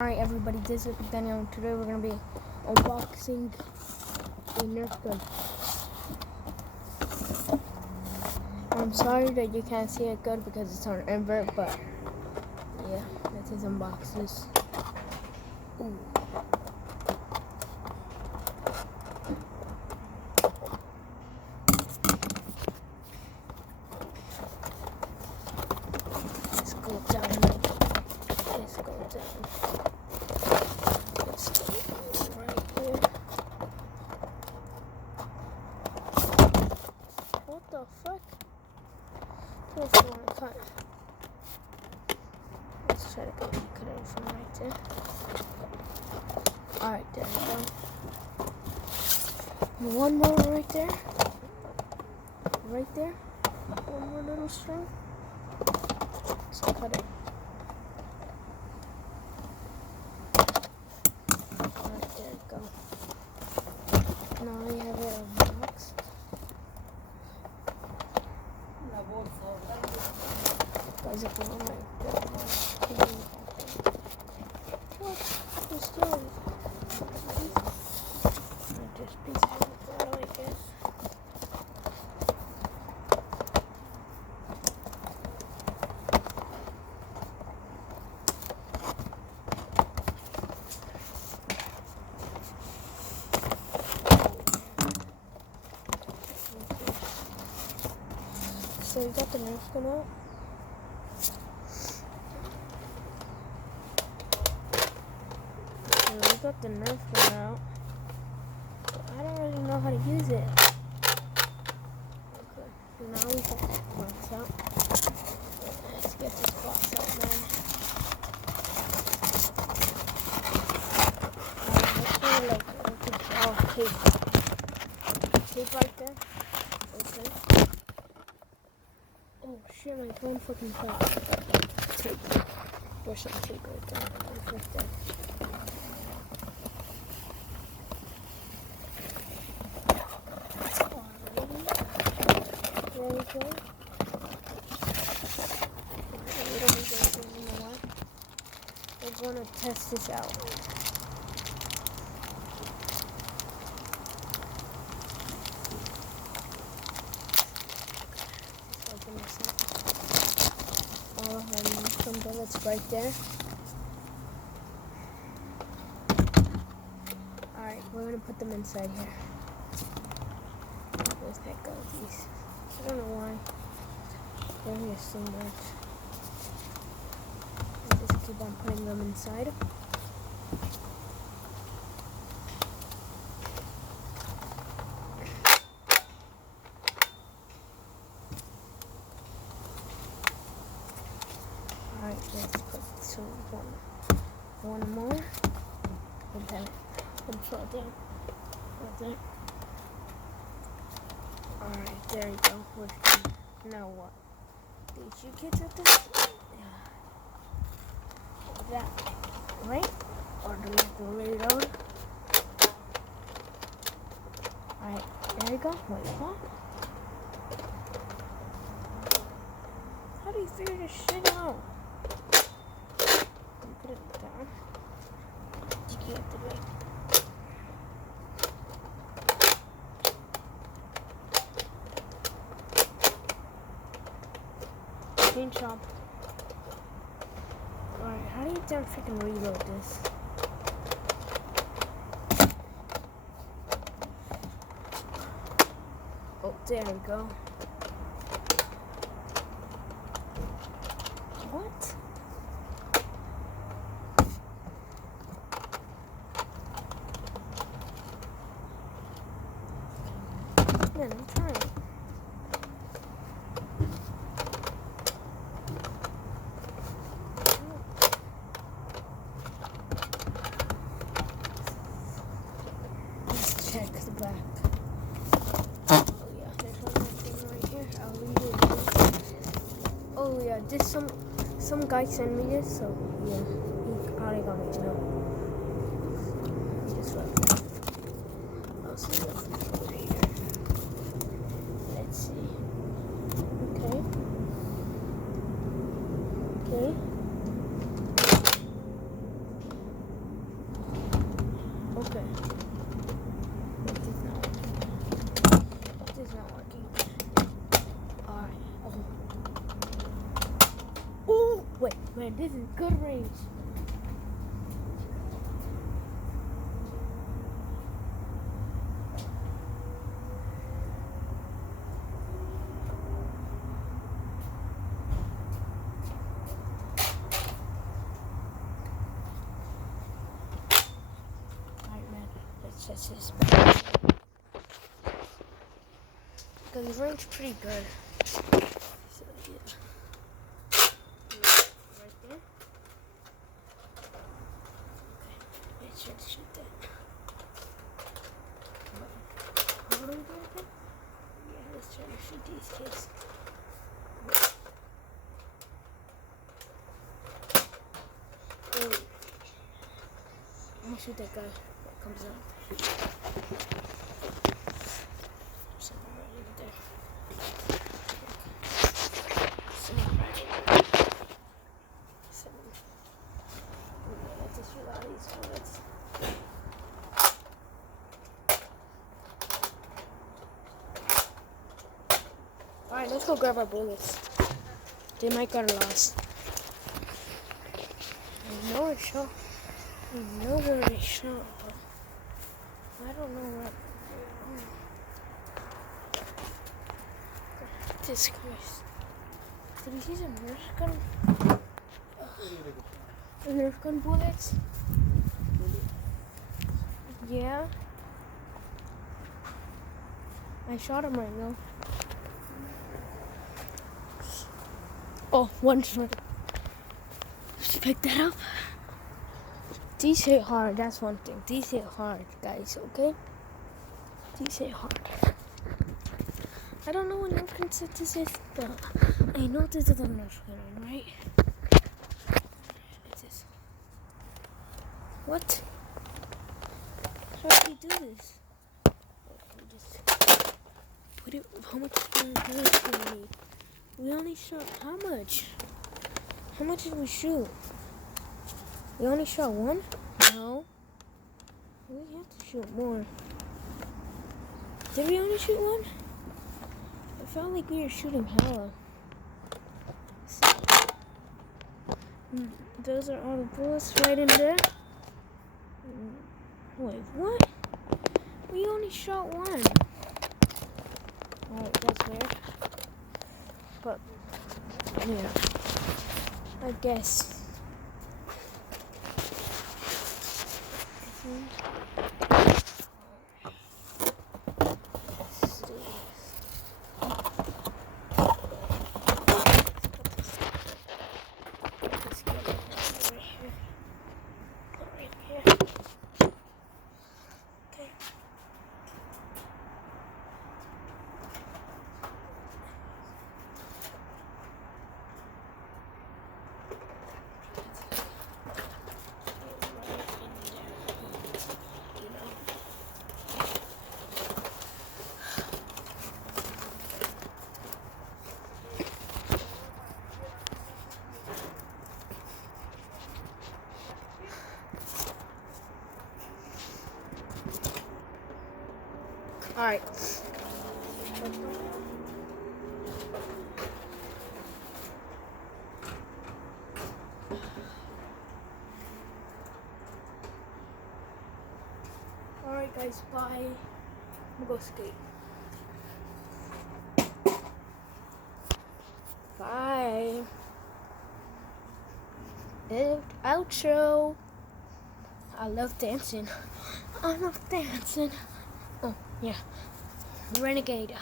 Alright everybody, this is Daniel. Today we're going to be unboxing a Nerf gun. I'm sorry that you can't see it good because it's on invert, but yeah, let's just unbox this. Ooh. Let's go down. Let's go down. Let's go right here. What the fuck? Let's go and cut. Let's try to cut it from right there. Alright, there we go. One more right there. Right there. One more little string. Let's cut it. Alright, there we go. Now we have it unboxed. Guys, up on my what? What's doing? Just pieces of foil, I guess. So we got the Nerf gun out. We got the Nerf gun out, but I don't really know how to use it. Okay, so now we got this box out. Let's get this box out, man. Oh, tape. Tape right there. Okay. Oh shit, my phone fucking fell. Tape. There's some tape right there. Right there. There we go. We're going to test this out. Let's open this up. Oh, and some bullets right there. Alright, we're going to put them inside here. Where's the heck are these? I don't know why. There is so much. I just keep on putting them inside. Alright, let's put one more. And then it's right there. Right there. Alright, there you go. We're done. Now what? Did you get at this? Yeah. That, right? Or do we have to reload? Alright, there you go. Wait, what? How do you figure this shit out? Put it down. Deactivate. Screenshot. Alright, how do you damn freaking reload this? Oh, there we go. What? Man, I'm trying. Check the back. Oh yeah, there's one more thing right here. I'll read it. Oh yeah, this some guy sent me this, so yeah, he probably got me to know. Just like that. I'll see that later. Let's see. Okay. Okay. Okay. This is not working. This is not working. Alright. Oh. Ooh, wait, man, this is good range. That's this because the range pretty good. So yeah. Right there. Okay, let's try to shoot that. What do we do again? Yeah, let's try to shoot these kids. Oh. I'm gonna shoot that guy that comes out. Something right over there. Something right over there. Something. Okay, let's just shoot all these bullets. Alright, let's go grab our bullets. They might got lost. I know it's shot. I know where they shot, but I don't know where. Jesus Christ. Did you see some Nerf gun? Nerf gun bullets? Yeah. I shot him right now. Oh, one shot. Just pick that up. These hit hard, that's one thing. These hit hard, guys, okay? These hit hard. I don't know what Nerf gun set this is, but I know this is a Nerf gun, right? It's this. What? How do we do this? Just put it. How much bullets do we need? We only shot how much? How much did we shoot? We only shot one? No. We have to shoot more. Did we only shoot one? I felt like we were shooting hella. See? Those are all the bullets right in there. Wait, what? We only shot one. Alright, that's weird. But, yeah. I guess. Alright. Alright guys, bye. I'm gonna go skate. Bye. Outro. I love dancing. I love dancing. Oh, yeah. Renegade.